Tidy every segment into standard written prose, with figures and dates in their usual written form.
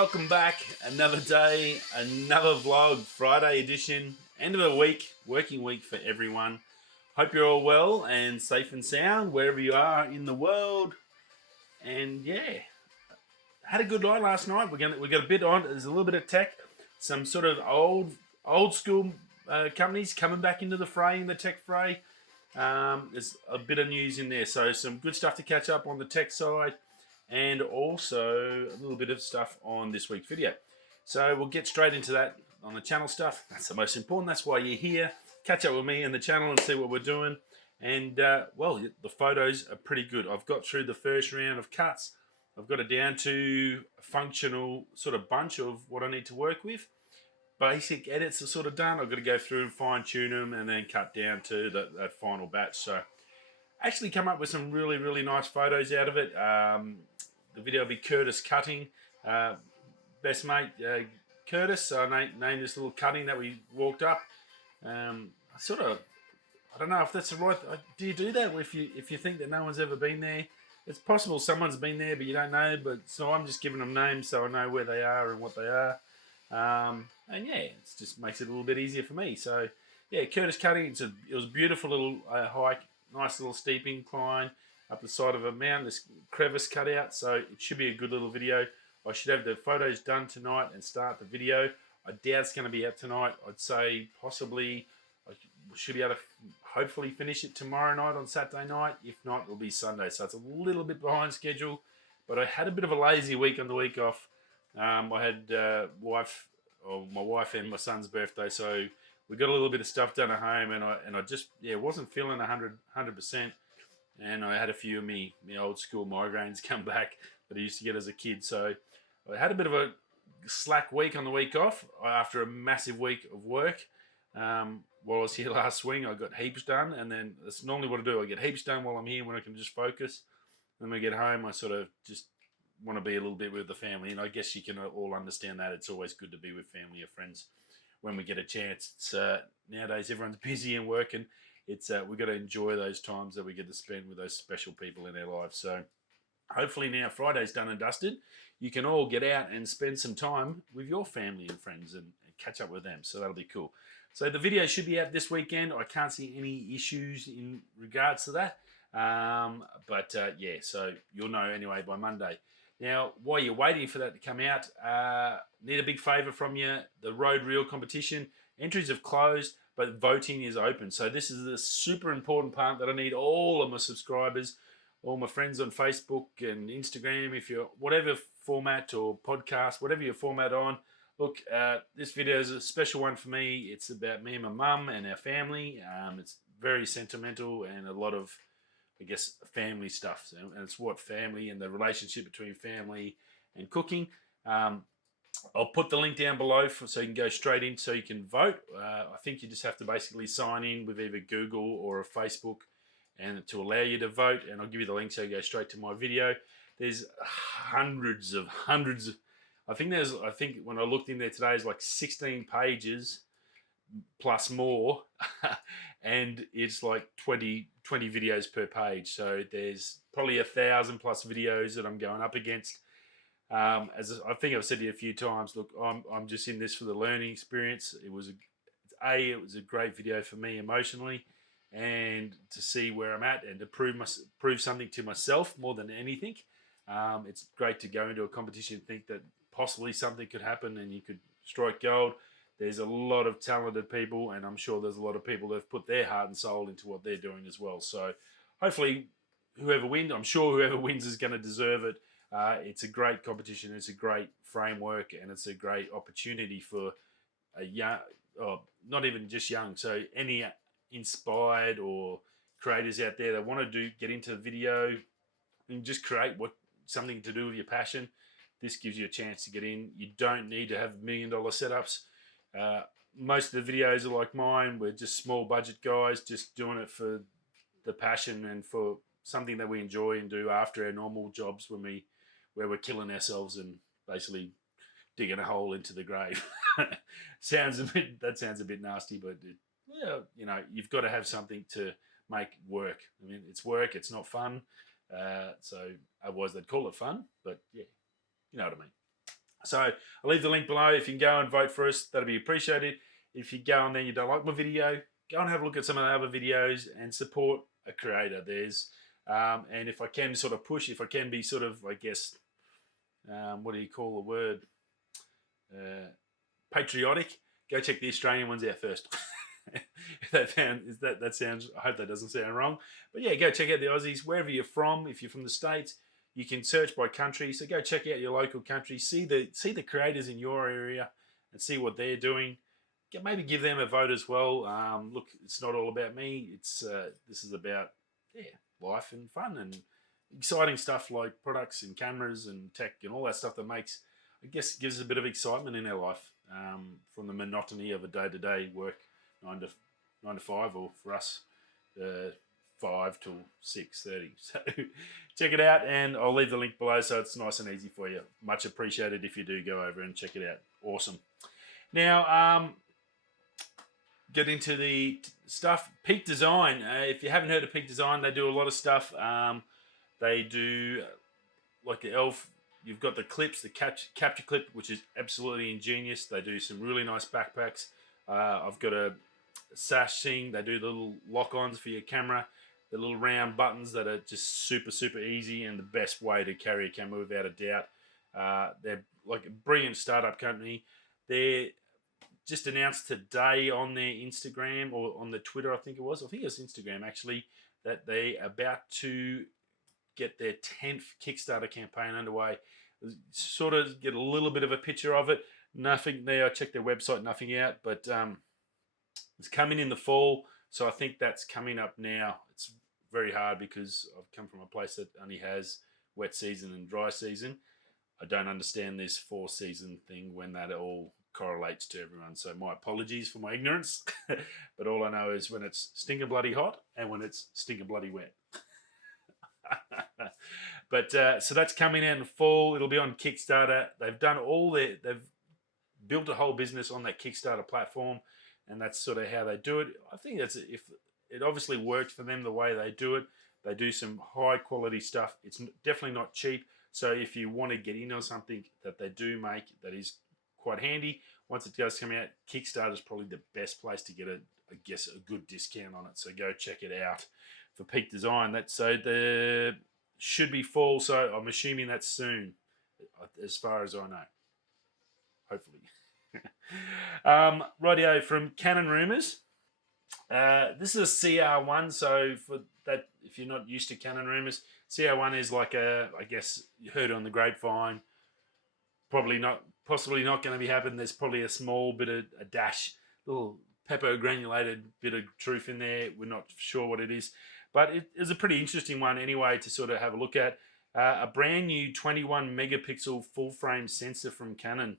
welcome back. Another day, another vlog, Friday edition, end of the week, working week for everyone. Hope you're all well and safe and sound wherever you are in the world. And yeah, had a good night last night. We got a bit on. There's a little bit of tech, some sort of old school companies coming back into the fray, in the tech fray. There's a bit of news in there, so some good stuff to catch up on the tech side, and also a little bit of stuff on this week's video. So we'll get straight into that on the channel stuff. That's the most important. That's why you're here. Catch up with me and the channel and see what we're doing. And well, the photos are pretty good. I've got through the first round of cuts. I've got it down to a functional sort of bunch of what I need to work with. Basic edits are sort of done. I've got to go through and fine tune them and then cut down to that final batch. So actually come up with some really, really nice photos out of it. The video will be Curtis cutting. Best mate Curtis, so I named this little cutting that we walked up. I don't know if that's the right. Do you do that if you think that no one's ever been there? It's possible someone's been there, but you don't know. But so I'm just giving them names so I know where they are and what they are. And yeah, it just makes it a little bit easier for me. So yeah, Curtis cutting. It was a beautiful little hike, nice little steep incline up the side of a mountain. This crevice cut out, so it should be a good little video. I should have the photos done tonight and start the video. I doubt it's going to be out tonight. I'd say possibly I should be able to hopefully finish it tomorrow night on Saturday night. If not, it'll be Sunday. So it's a little bit behind schedule, but I had a bit of a lazy week on the week off. I had my wife and my son's birthday, so we got a little bit of stuff done at home, and I just wasn't feeling 100%, and I had a few of me old school migraines come back that I used to get as a kid. So I had a bit of a slack week on the week off after a massive week of work. While I was here last swing, I got heaps done, and then that's normally what I do. I get heaps done while I'm here when I can just focus. Then when I get home, I sort of just want to be a little bit with the family, and I guess you can all understand that. It's always good to be with family or friends when we get a chance. It's nowadays everyone's busy and working. It's we've got to enjoy those times that we get to spend with those special people in our lives. So hopefully now Friday's done and dusted, you can all get out and spend some time with your family and friends and catch up with them. So that'll be cool. So the video should be out this weekend. I can't see any issues in regards to that. Yeah, so you'll know anyway by Monday. Now, while you're waiting for that to come out, need a big favour from you. The road reel competition, entries have closed, but voting is open. So this is the super important part that I need all of my subscribers, all my friends on Facebook and Instagram, if you're whatever format or podcast, whatever your format on. Look, this video is a special one for me. It's about me and my mum and our family. It's very sentimental and a lot of, I guess, family stuff. And it's what family and the relationship between family and cooking. I'll put the link down below so you can go straight in so you can vote. I think you just have to basically sign in with either Google or a Facebook and to allow you to vote. And I'll give you the link so you go straight to my video. There's hundreds of I think when I looked in there today, it's like 16 pages plus more, and it's like 20 videos per page. So there's probably 1,000 plus videos that I'm going up against. As I think I've said to you a few times, look, I'm just in this for the learning experience. It was a great video for me emotionally, and to see where I'm at and to prove something to myself more than anything. It's great to go into a competition and think that possibly something could happen and you could strike gold. There's a lot of talented people, and I'm sure there's a lot of people that have put their heart and soul into what they're doing as well. So hopefully whoever wins, I'm sure whoever wins is going to deserve it. It's a great competition. It's a great framework, and it's a great opportunity for a young, not even just young, so any inspired or creators out there that want to get into video and just create something to do with your passion. This gives you a chance to get in. You don't need to have $1 million setups. Most of the videos are like mine. We're just small budget guys, just doing it for the passion and for something that we enjoy and do after our normal jobs where we're killing ourselves and basically digging a hole into the grave. That sounds a bit nasty, but you've got to have something to make work. I mean, it's work. It's not fun. So otherwise they'd call it fun, but yeah, you know what I mean. So I'll leave the link below. If you can go and vote for us, that'll be appreciated. If you go on there and you don't like my video, go and have a look at some of the other videos and support a creator. And if I can sort of push, if I can be sort of, I guess, what do you call the word? Patriotic. Go check the Australian ones out first. That sounds, I hope that doesn't sound wrong. But yeah, go check out the Aussies, wherever you're from. If you're from the States, you can search by country. So go check out your local country, see the creators in your area and see what they're doing. Maybe give them a vote as well. Look, it's not all about me. This is about life and fun and exciting stuff like products and cameras and tech and all that stuff that makes, I guess, gives us a bit of excitement in our life from the monotony of a day-to-day work, 9 to 5, or for us, 5 till 6:30. So check it out, and I'll leave the link below so it's nice and easy for you. Much appreciated if you do go over and check it out. Awesome. Now, get into the stuff. Peak Design. If you haven't heard of Peak Design, they do a lot of stuff. They do, like the Elf, you've got the clips, the capture clip, which is absolutely ingenious. They do some really nice backpacks. I've got a sash thing. They do the little lock-ons for your camera, the little round buttons that are just super, super easy and the best way to carry a camera without a doubt. They're like a brilliant startup company. They're just announced today on their Instagram, or on the Twitter, I think it was Instagram actually, that they're about to get their 10th Kickstarter campaign underway. Sort of get a little bit of a picture of it. Nothing there. I checked their website, nothing out, but it's coming in the fall, so I think that's coming up now. It's very hard because I've come from a place that only has wet season and dry season. I don't understand this 4-season thing when that all correlates to everyone, so my apologies for my ignorance. But all I know is when it's stinking bloody hot and when it's stinking bloody wet. But so that's coming out in fall. It'll be on Kickstarter. They've built a whole business on that Kickstarter platform, and that's sort of how they do it. I think if it obviously worked for them the way they do it. They do some high quality stuff. It's definitely not cheap. So if you want to get in on something that they do make that is quite handy, once it does come out, Kickstarter is probably the best place to get a good discount on it. So go check it out for Peak Design. The should be fall, so I'm assuming that's soon, as far as I know. Hopefully. Rightio, from Canon Rumors. This is a CR1, so for that, if you're not used to Canon Rumors, CR1 is like I guess you heard on the grapevine, possibly not going to be happening. There's probably a small bit of a dash, little pepper granulated bit of truth in there. We're not sure what it is, but it is a pretty interesting one anyway to sort of have a look at. A brand new 21 megapixel full frame sensor from Canon,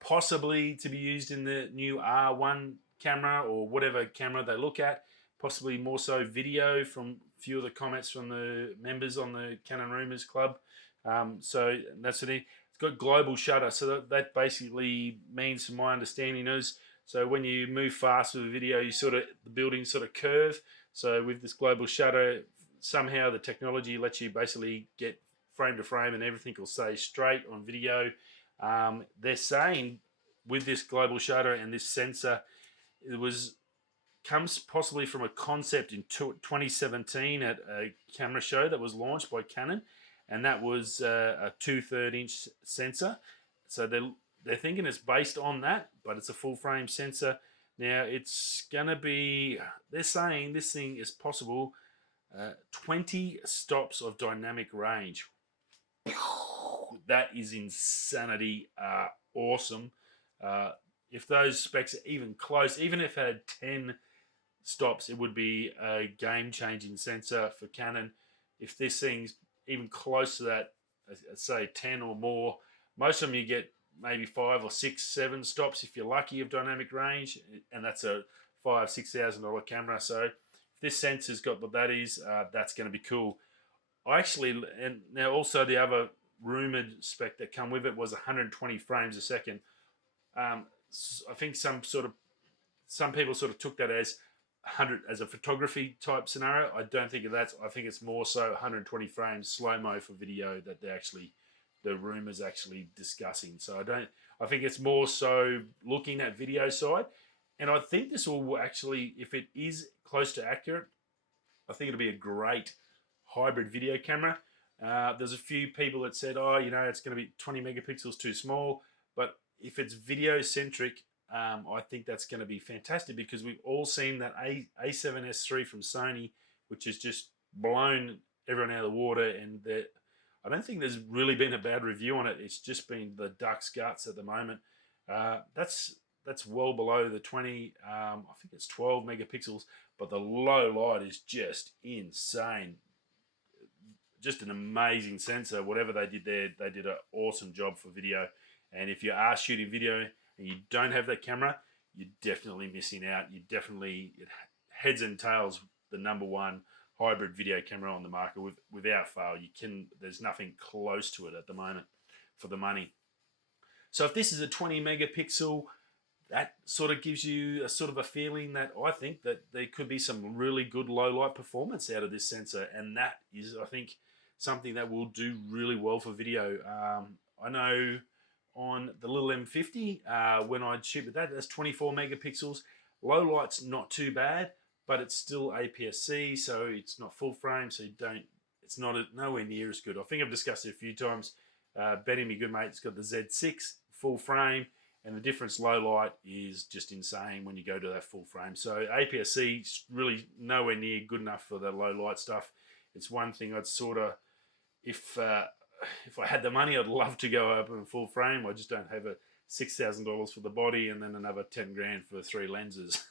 possibly to be used in the new R1 camera or whatever camera they look at. Possibly more so video, from a few of the comments from the members on the Canon Rumors Club. So that's it. It's got global shutter, so that basically means, from my understanding, is so when you move fast with a video, the building sort of curve. So with this global shutter, somehow the technology lets you basically get frame to frame and everything will stay straight on video. They're saying with this global shutter and this sensor, comes possibly from a concept in 2017 at a camera show that was launched by Canon, and that was a 2/3 inch sensor. So they're thinking it's based on that, but it's a full frame sensor. Now it's gonna be, they're saying this thing is possible 20 stops of dynamic range. That is insanity. Awesome. If those specs are even close, even if it had 10 stops, it would be a game-changing sensor for Canon. If this thing's even close to that, say 10 or more, most of them you get maybe 5 or 6, 7 stops if you're lucky of dynamic range, and that's a $5,000-6,000 camera. So if this sensor's got what that is, that's going to be cool. And now also the other rumored spec that come with it was 120 frames a second. I think some people sort of took that as 100 as a photography type scenario. I don't think of that. I think it's more so 120 frames slow-mo for video that they're the Rumors actually discussing. So I think it's more so looking at video side. And I think this will actually, if it is close to accurate, I think it'll be a great hybrid video camera. There's a few people that said, oh, it's going to be 20 megapixels too small. But if it's video centric, I think that's going to be fantastic, because we've all seen that A7S III from Sony, which has just blown everyone out of the water. And I don't think there's really been a bad review on it. It's just been the duck's guts at the moment. That's well below the 20. I think it's 12 megapixels, but the low light is just insane. Just an amazing sensor. Whatever they did there, they did an awesome job for video. And if you are shooting video and you don't have that camera, you're definitely missing out. It heads and tails the #1 hybrid video camera on the market without fail. There's nothing close to it at the moment for the money. So if this is a 20 megapixel, that sort of gives you a sort of a feeling that I think that there could be some really good low light performance out of this sensor, and that is, I think, something that will do really well for video. I know on the little M50, when I'd shoot with that's 24 megapixels. Low light's not too bad, but it's still APS-C, so it's not full frame, so it's nowhere near as good. I think I've discussed it a few times. Benny, my good mate, has got the Z6 full frame, and the difference low light is just insane when you go to that full frame. So APS-C is really nowhere near good enough for the low light stuff. It's one thing I'd sort of, if I had the money, I'd love to go up in full frame. I just don't have $6,000 for the body and then another 10 grand for 3 lenses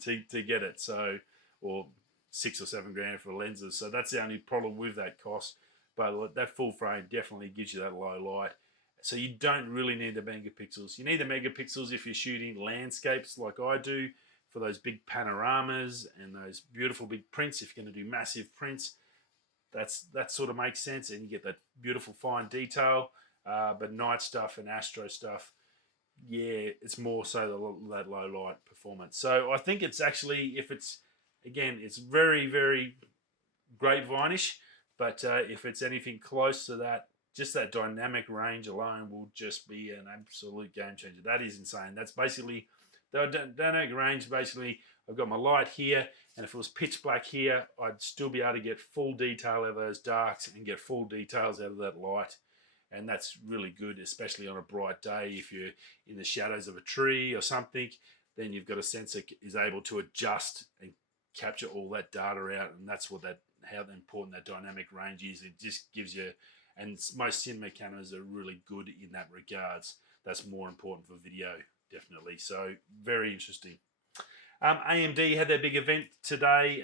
to get it. So, or 6 or 7 grand for lenses. So that's the only problem with that cost. But that full frame definitely gives you that low light. So you don't really need the megapixels. You need the megapixels if you're shooting landscapes like I do, for those big panoramas and those beautiful big prints. If you're going to do massive prints, that sort of makes sense, and you get that beautiful fine detail. But night stuff and astro stuff, yeah, it's more so that low light performance. So I think it's actually, it's very, very grapevine-ish, but if it's anything close to that, just that dynamic range alone will just be an absolute game changer. That is insane. That's basically, the dynamic range, basically, I've got my light here, and if it was pitch black here, I'd still be able to get full detail out of those darks and get full details out of that light. And that's really good, especially on a bright day. If you're in the shadows of a tree or something, then you've got a sensor that is able to adjust and capture all that data out. And that's how important that dynamic range is. It just gives you, and most cinema cameras are really good in that regards. That's more important for video, definitely. So very interesting. AMD had their big event today,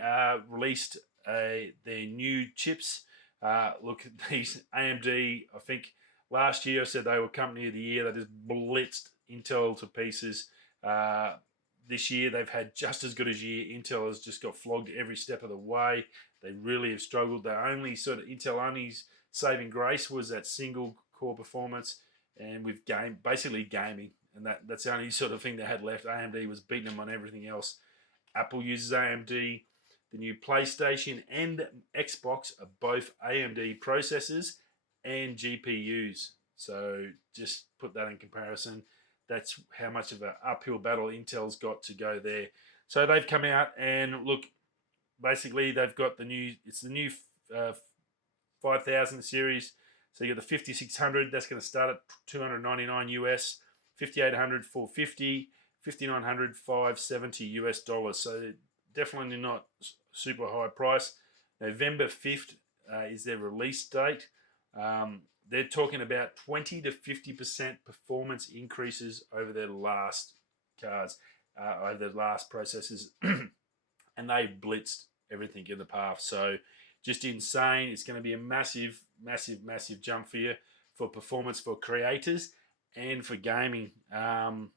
released their new chips. Look at these AMD. I think last year I said they were Company of the Year. They just blitzed Intel to pieces. This year they've had just as good a year. Intel has just got flogged every step of the way. They really have struggled. Intel only saving grace was that single core performance, and with basically gaming, and that's the only sort of thing they had left. AMD was beating them on everything else. Apple uses AMD. The new PlayStation and Xbox are both AMD processors and GPUs. So just put that in comparison. That's how much of an uphill battle Intel's got to go there. So they've come out and look, basically they've got the new 5000 series. So you got the 5600, that's going to start at $299 US, 5800 $450, 5900 $570 US. So definitely not super high price. November 5th is their release date. They're talking about 20 to 50% performance increases over their last cards, over their last processors, and they blitzed everything in the path. So just insane. It's going to be a massive, massive, massive jump for you for performance for creators and for gaming. Now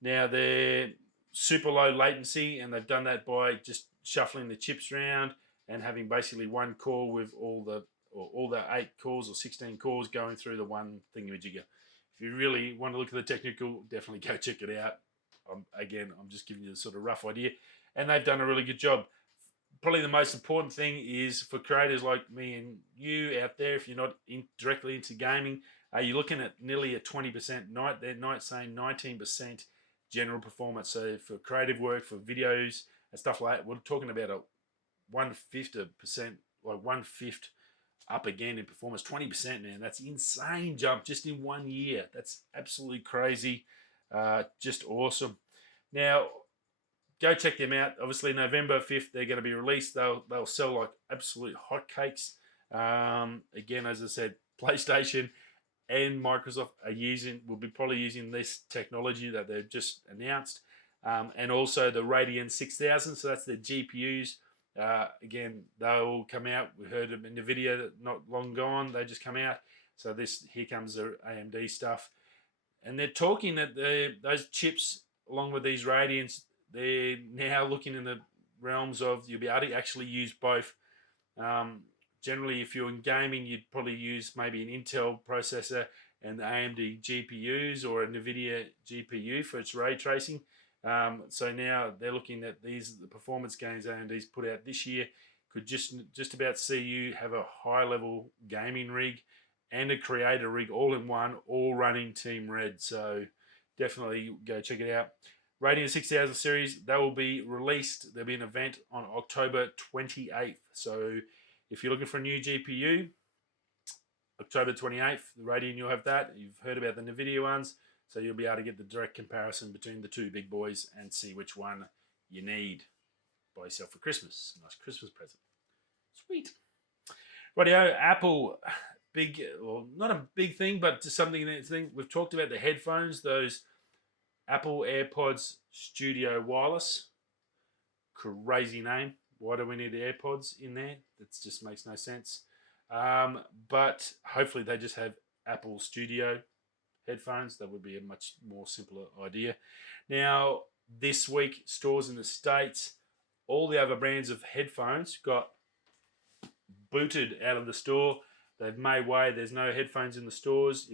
they're super low latency, and they've done that by just shuffling the chips around and having basically one core with all the 8 cores or 16 cores going through the one thingamajigger. If you really want to look at the technical, definitely go check it out. I'm just giving you the sort of rough idea, and they've done a really good job. Probably the most important thing is for creators like me and you out there, if you're not directly into gaming, You're looking at nearly a 20% night. They're not saying 19% general performance. So for creative work, for videos and stuff like that, we're talking about a 1/5%, like 1/5 up again in performance. 20%, man. That's insane jump just in 1 year. That's absolutely crazy. Just awesome. Now, go check them out. Obviously, November 5th, they're going to be released. They'll sell like absolute hotcakes. Again, as I said, PlayStation and Microsoft will be probably using this technology that they've just announced. And also the Radeon 6000. So that's the GPUs. Again, they'll come out. We heard them in the video not long gone. They just come out. So here comes the AMD stuff. And they're talking that those chips, along with these Radeons, they're now looking in the realms of you'll be able to actually use both. Generally, if you're in gaming, you'd probably use maybe an Intel processor and the AMD GPUs or a NVIDIA GPU for its ray tracing. So now they're looking at the performance gains AMD's put out this year could just about see you have a high-level gaming rig and a creator rig all in one, all running Team Red. So definitely go check it out. Radeon 6000 series, they will be released. There'll be an event on October 28th. So if you're looking for a new GPU, October 28th, the Radeon, you'll have that. You've heard about the NVIDIA ones, so you'll be able to get the direct comparison between the two big boys and see which one you need. Buy yourself for Christmas. Nice Christmas present. Sweet. Rightio, Apple, big, well, not a big thing, but just something we've talked about the headphones, those Apple AirPods Studio Wireless. Crazy name. Why do we need the AirPods in there? That just makes no sense. But hopefully they just have Apple Studio headphones. That would be a much more simpler idea. Now, this week, stores in the States, all the other brands of headphones got booted out of the store. They've made way. There's no headphones in the stores.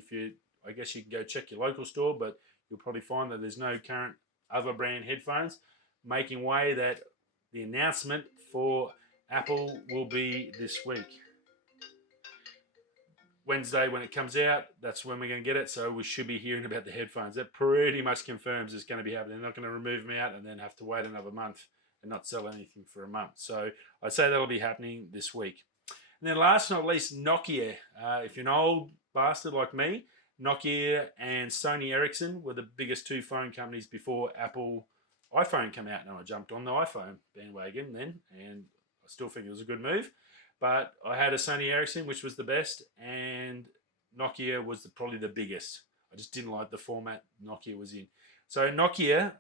I guess you can go check your local store, but you'll probably find that there's no current other brand headphones. Making way that the announcement for Apple will be this week. Wednesday when it comes out, that's when we're going to get it. So we should be hearing about the headphones. That pretty much confirms it's going to be happening. They're not going to remove them out and then have to wait another month and not sell anything for a month. So I'd say that'll be happening this week. And then last but not least, Nokia. If you're an old bastard like me, Nokia and Sony Ericsson were the biggest two phone companies before Apple iPhone came out. And I jumped on the iPhone bandwagon then, and I still think it was a good move. But I had a Sony Ericsson, which was the best, and Nokia was probably the biggest. I just didn't like the format Nokia was in. So Nokia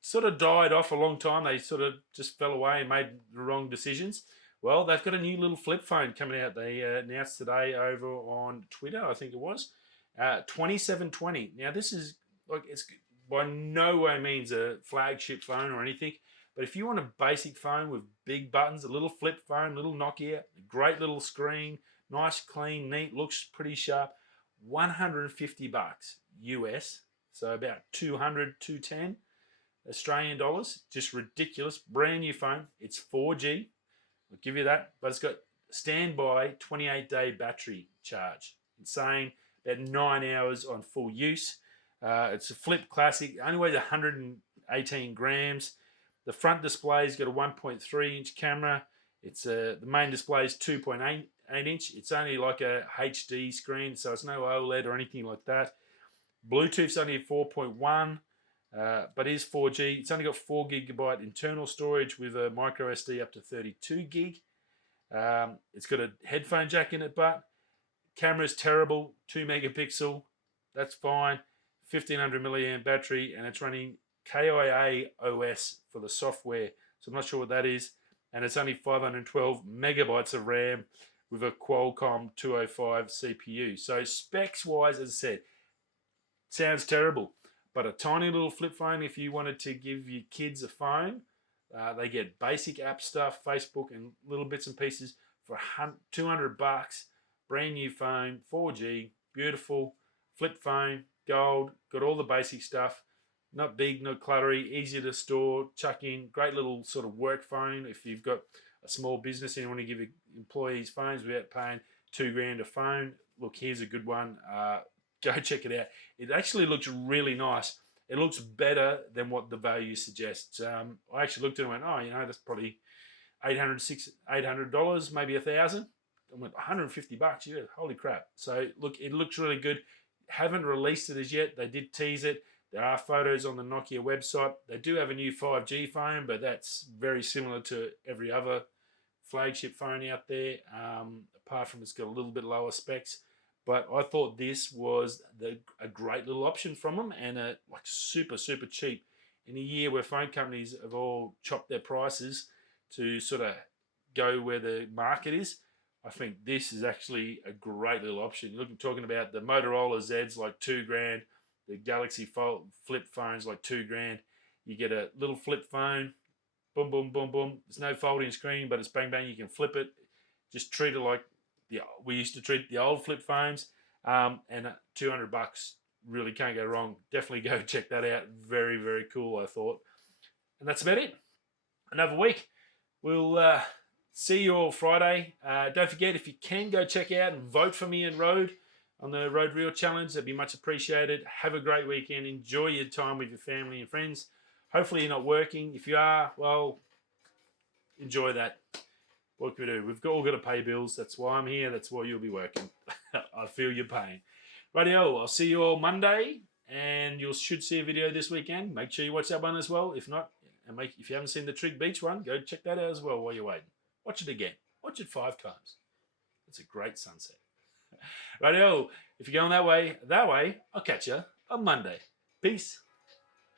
sort of died off a long time. They sort of just fell away and made the wrong decisions. Well, they've got a new little flip phone coming out. They announced today over on Twitter, I think it was, 2720. Now, this is, like, it's by no way means a flagship phone or anything. But if you want a basic phone with big buttons, a little flip phone, little Nokia, great little screen, nice, clean, neat, looks pretty sharp, $150 US, so about 200, 210 Australian dollars, just ridiculous. Brand new phone. It's 4G. I'll give you that, but it's got standby 28-day battery charge. Insane. About 9 hours on full use. It's a flip classic. Only weighs 118 grams. The front display's got a 1.3-inch camera. It's the main display is 2.8 inch. It's only like a HD screen, so it's no OLED or anything like that. Bluetooth's only a 4.1, but is 4G. It's only got 4 GB internal storage with a micro SD up to 32 gig. It's got a headphone jack in it, but camera's terrible, 2 megapixel. That's fine. 1500 milliamp battery, and it's running KIA OS for the software, so I'm not sure what that is, and it's only 512 megabytes of RAM with a Qualcomm 205 CPU. So specs wise, as I said, sounds terrible, but a tiny little flip phone. If you wanted to give your kids a phone, they get basic app stuff, Facebook and little bits and pieces for $200. Brand new phone, 4G, beautiful flip phone, gold, got all the basic stuff. Not big, not cluttery, easy to store, chuck in. Great little sort of work phone if you've got a small business and you want to give your employees phones without paying $2,000 a phone. look, here's a good one. Go check it out. It actually looks really nice. It looks better than what the value suggests. I actually looked at it and went, oh, you know, that's probably $800, maybe $1,000. I went $150. Yeah, holy crap! So look, it looks really good. Haven't released it as yet. They did tease it. There are photos on the Nokia website. They do have a new 5G phone, but that's very similar to every other flagship phone out there. Apart from it's got a little bit lower specs. But I thought this was a great little option from them, and like super cheap in a year where phone companies have all chopped their prices to sort of go where the market is. I think this is actually a great little option. You're talking about the Motorola Zs like $2,000, the Galaxy flip phones like $2,000. You get a little flip phone, boom, boom, boom, boom. There's no folding screen, but it's bang, bang. You can flip it. Just treat it like we used to treat the old flip phones. And $200 really can't go wrong. Definitely go check that out. Very cool, I thought. And that's about it. Another week. We'll see you all Friday. Don't forget, if you can, go check out and vote for me and Rode on the Rode Reel Challenge. That'd be much appreciated. Have a great weekend. Enjoy your time with your family and friends. Hopefully you're not working. If you are, well, enjoy that. What can we do? We've all got to pay bills. That's why I'm here. That's why you'll be working. I feel your pain. Rightio, I'll see you all Monday, and you should see a video this weekend. Make sure you watch that one as well. If not, and if you haven't seen the Trig Beach one, go check that out as well while you're waiting. Watch it again. Watch it 5 times. It's a great sunset. Rightio, if you're going that way, I'll catch you on Monday. Peace.